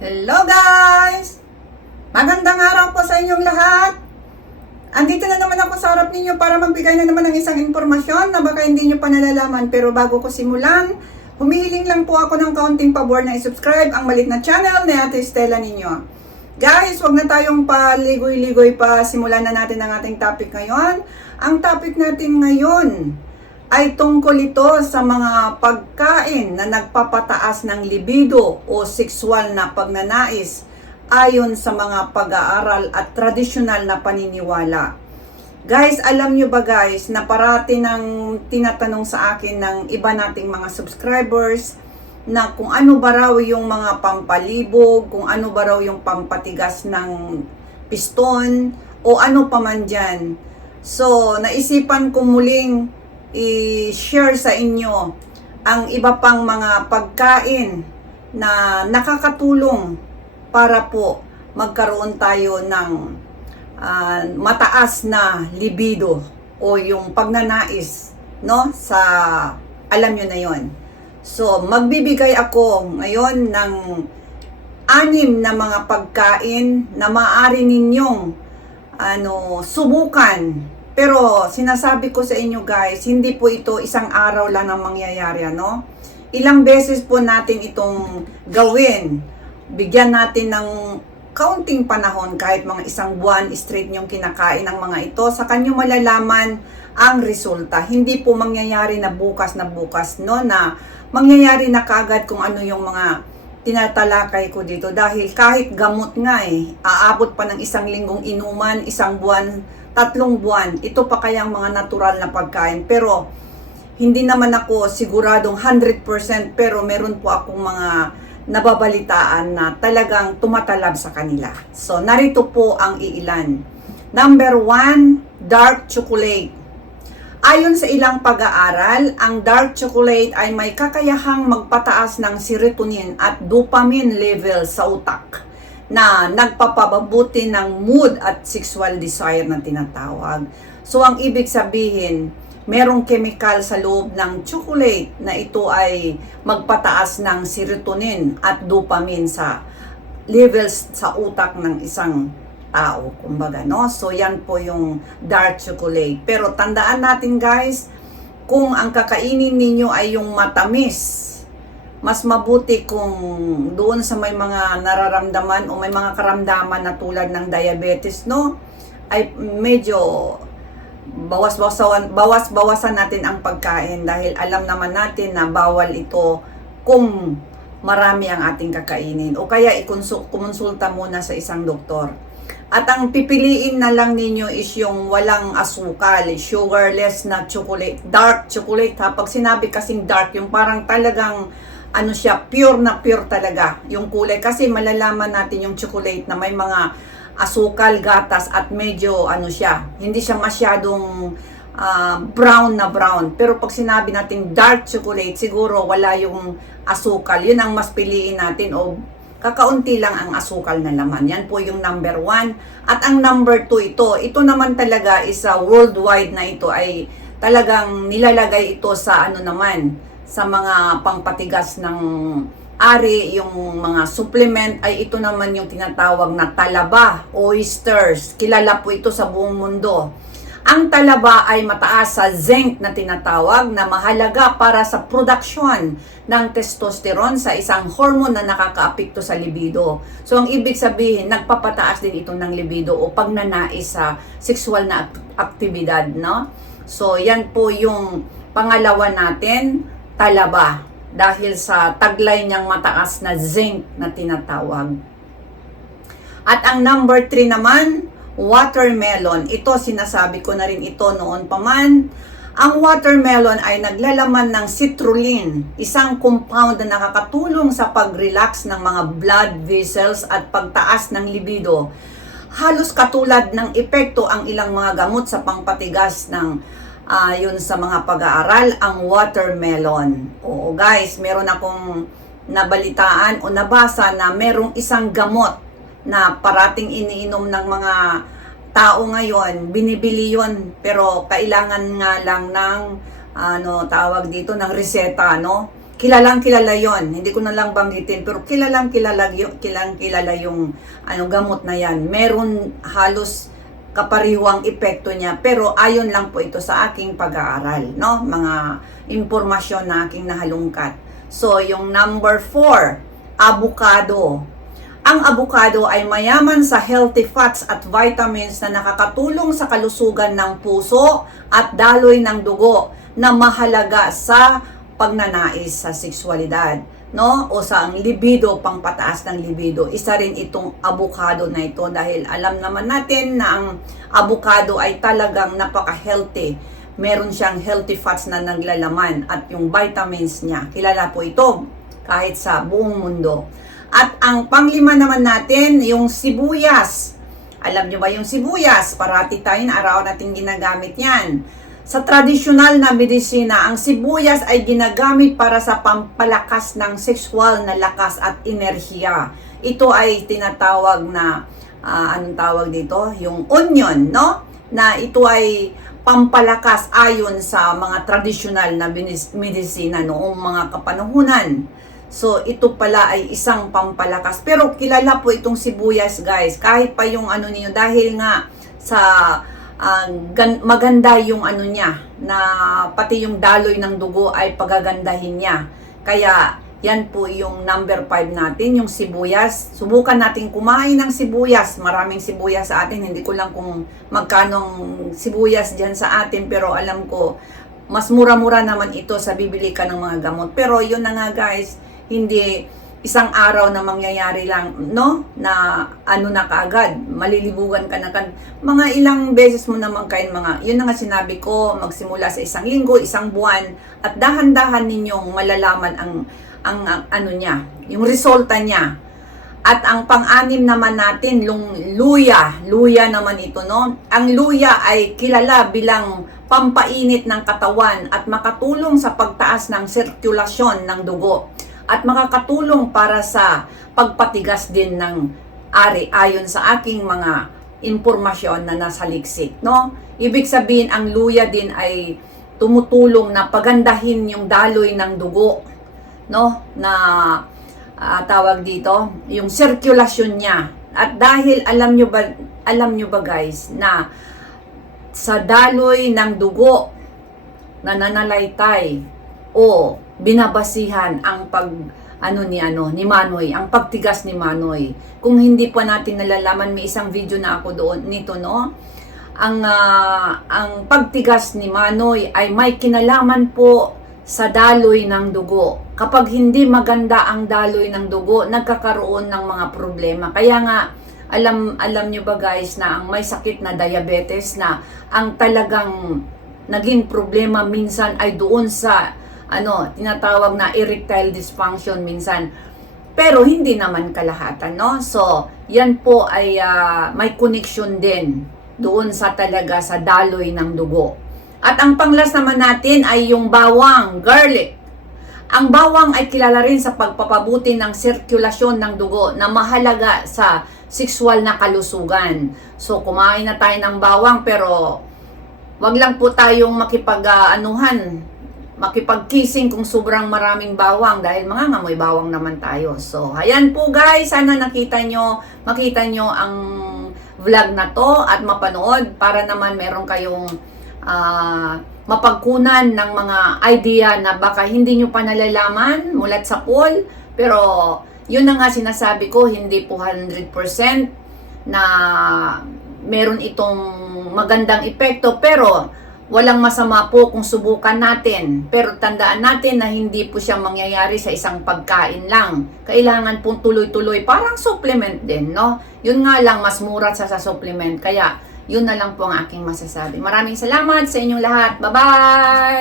Hello guys! Magandang araw po sa inyong lahat! Andito na naman ako sa harap ninyo para magbigay na naman ng isang impormasyon na baka hindi nyo pa nalalaman pero bago ko simulan, humihiling lang po ako ng kaunting pabor na i-subscribe ang malit na channel ni Ate Stella ninyo. Guys, wag na tayong paligoy-ligoy pa, simulan na natin ang ating topic ngayon. Ang topic natin ngayon ay tungkol ito sa mga pagkain na nagpapataas ng libido o sexual na pagnanais ayon sa mga pag-aaral at tradisyonal na paniniwala. Guys, alam nyo ba guys na parati nang tinatanong sa akin ng iba nating mga subscribers na kung ano ba raw yung mga pampalibog, kung ano ba raw yung pampatigas ng piston o ano pa man dyan. So, naisipan ko muling i-share sa inyo ang iba pang mga pagkain na nakakatulong para po magkaroon tayo ng ah, mataas na libido o yung pagnanais no sa alam nyo na yon. So, magbibigay ako ngayon ng anim na mga pagkain na maaari ninyong ano subukan pero sinasabi ko sa inyo guys, hindi po ito isang araw lang ang mangyayari, ano? Ilang beses po natin itong gawin. Bigyan natin ng kaunting panahon, kahit mga isang buwan straight niyong kinakain ng mga ito, sa kanyo malalaman ang resulta. Hindi po mangyayari na bukas na bukas, no? Na mangyayari na kagad kung ano yung mga tinatalakay ko dito dahil kahit gamot nga eh, aabot pa ng isang linggong inuman, isang buwan, tatlong buwan, ito pa kayang mga natural na pagkain. Pero, hindi naman ako siguradong 100% pero meron po akong mga nababalitaan na talagang tumatalab sa kanila. So, narito po ang iilan. Number one, dark chocolate. Ayon sa ilang pag-aaral, ang dark chocolate ay may kakayahang magpataas ng serotonin at dopamine level sa utak na nagpapababuti ng mood at sexual desire na tinatawag. So ang ibig sabihin, merong chemical sa loob ng chocolate na ito ay magpataas ng serotonin at dopamine sa levels sa utak ng isang tao, kumbaga, no? So, yan po yung dark chocolate. Pero tandaan natin, guys, kung ang kakainin ninyo ay yung matamis, mas mabuti kung doon sa may mga nararamdaman o may mga karamdaman na tulad ng diabetes, no? Ay medyo bawas-bawasan bawas-bawasan natin ang pagkain dahil alam naman natin na bawal ito kung marami ang ating kakainin o kaya ikonsulta muna sa isang doktor. At ang pipiliin na lang ninyo is yung walang asukal, sugarless na chocolate, dark chocolate ha. Pag sinabi kasing dark, yung parang talagang ano siya, pure na pure talaga yung kulay. Kasi malalaman natin yung chocolate na may mga asukal, gatas at medyo ano siya, hindi siya masyadong uh, brown na brown. Pero pag sinabi natin dark chocolate, siguro wala yung asukal. Yun ang mas piliin natin o kakaunti lang ang asukal na laman. Yan po yung number one. At ang number two ito, ito naman talaga is a worldwide na ito ay talagang nilalagay ito sa ano naman, sa mga pangpatigas ng ari, yung mga supplement ay ito naman yung tinatawag na talaba, oysters. Kilala po ito sa buong mundo. Ang talaba ay mataas sa zinc na tinatawag na mahalaga para sa produksyon ng testosterone sa isang hormone na nakakaapekto sa libido. So ang ibig sabihin, nagpapataas din ito ng libido o pagnanais sa sexual na aktibidad, no? So yan po yung pangalawa natin, talaba dahil sa taglay niyang mataas na zinc na tinatawag. At ang number 3 naman, watermelon. Ito, sinasabi ko na rin ito noon pa man. Ang watermelon ay naglalaman ng citrulline, isang compound na nakakatulong sa pag-relax ng mga blood vessels at pagtaas ng libido. Halos katulad ng epekto ang ilang mga gamot sa pangpatigas ng uh, yun sa mga pag-aaral, ang watermelon. Oo guys, meron akong nabalitaan o nabasa na merong isang gamot na parating iniinom ng mga tao ngayon, binibili yon pero kailangan nga lang ng ano tawag dito ng reseta no. kilalang kilala yon hindi ko na lang banggitin pero kilalang kilala yung kilalang kilala yung ano gamot na yan. Meron halos kapariwang epekto niya pero ayon lang po ito sa aking pag-aaral no? Mga impormasyon na aking nahalungkat. So yung number 4 avocado ang avocado ay mayaman sa healthy fats at vitamins na nakakatulong sa kalusugan ng puso at daloy ng dugo na mahalaga sa pagnanais sa sexualidad no? O sa ang libido pangpataas ng libido. Isa rin itong avocado na ito dahil alam naman natin na ang avocado ay talagang napaka-healthy. Meron siyang healthy fats na naglalaman at yung vitamins niya. Kilala po ito kahit sa buong mundo at ang panglima naman natin yung sibuyas alam nyo ba yung sibuyas parati tayo na araw natin ginagamit yan sa tradisyonal na medisina, ang sibuyas ay ginagamit para sa pampalakas ng sexual na lakas at enerhiya. Ito ay tinatawag na, ah, anong tawag dito? Yung onion, no? Na ito ay pampalakas ayon sa mga tradisyonal na medisina noong mga kapanahunan. So, ito pala ay isang pampalakas. Pero kilala po itong sibuyas, guys. Kahit pa yung ano niyo dahil nga sa ah, gan- maganda yung ano niya na pati yung daloy ng dugo ay pagagandahin niya. Kaya yan po yung number 5 natin, yung sibuyas. Subukan natin kumain ng sibuyas. Maraming sibuyas sa atin. Hindi ko lang kung magkano ang sibuyas dyan sa atin. Pero alam ko, mas mura-mura naman ito sa bibili ka ng mga gamot. Pero yun na nga guys, hindi isang araw na mangyayari lang, no? Na ano na kaagad, malilibugan ka na kan. Mga ilang beses mo naman kain mga, yun na nga sinabi ko, magsimula sa isang linggo, isang buwan, at dahan-dahan ninyong malalaman ang, ang, ang ano niya, yung resulta niya. At ang pang-anim naman natin, lung luya. Luya naman ito, no? Ang luya ay kilala bilang pampainit ng katawan at makatulong sa pagtaas ng sirkulasyon ng dugo at makakatulong para sa pagpatigas din ng ari ayon sa aking mga impormasyon na nasa liksik, no? Ibig sabihin ang luya din ay tumutulong na pagandahin yung daloy ng dugo, no? Na ah, tawag dito, yung circulation niya. At dahil alam nyo ba, alam nyo ba guys, na sa daloy ng dugo na nananalaytay o binabasihan ang pag ano ni ano ni Manoy, ang pagtigas ni Manoy. Kung hindi pa natin nalalaman, may isang video na ako doon nito no. Ang ah, ang pagtigas ni Manoy ay may kinalaman po sa daloy ng dugo. Kapag hindi maganda ang daloy ng dugo, nagkakaroon ng mga problema. Kaya nga alam alam niyo ba guys na ang may sakit na diabetes na ang talagang naging problema minsan ay doon sa ano, tinatawag na erectile dysfunction minsan. Pero hindi naman kalahatan, no? So, yan po ay ah, may connection din doon sa talaga sa daloy ng dugo. At ang panglas naman natin ay yung bawang, garlic. Ang bawang ay kilala rin sa pagpapabuti ng sirkulasyon ng dugo na mahalaga sa sexual na kalusugan. So, kumain na tayo ng bawang pero wag lang po tayong makipag-anuhan, makipag-kissing kung sobrang maraming bawang dahil mga ngamoy bawang naman tayo. So, ayan po guys, sana nakita nyo, makita nyo ang vlog na to at mapanood para naman meron kayong ah, mapagkunan ng mga idea na baka hindi nyo pa nalalaman mulat sa poll. Pero, yun na nga sinasabi ko, hindi po 100% na meron itong magandang epekto. Pero, walang masama po kung subukan natin. Pero tandaan natin na hindi po siya mangyayari sa isang pagkain lang. Kailangan pong tuloy-tuloy, parang supplement din, no? Yun nga lang, mas mura sa, sa supplement. Kaya, yun na lang po ang aking masasabi. Maraming salamat sa inyong lahat. Bye-bye!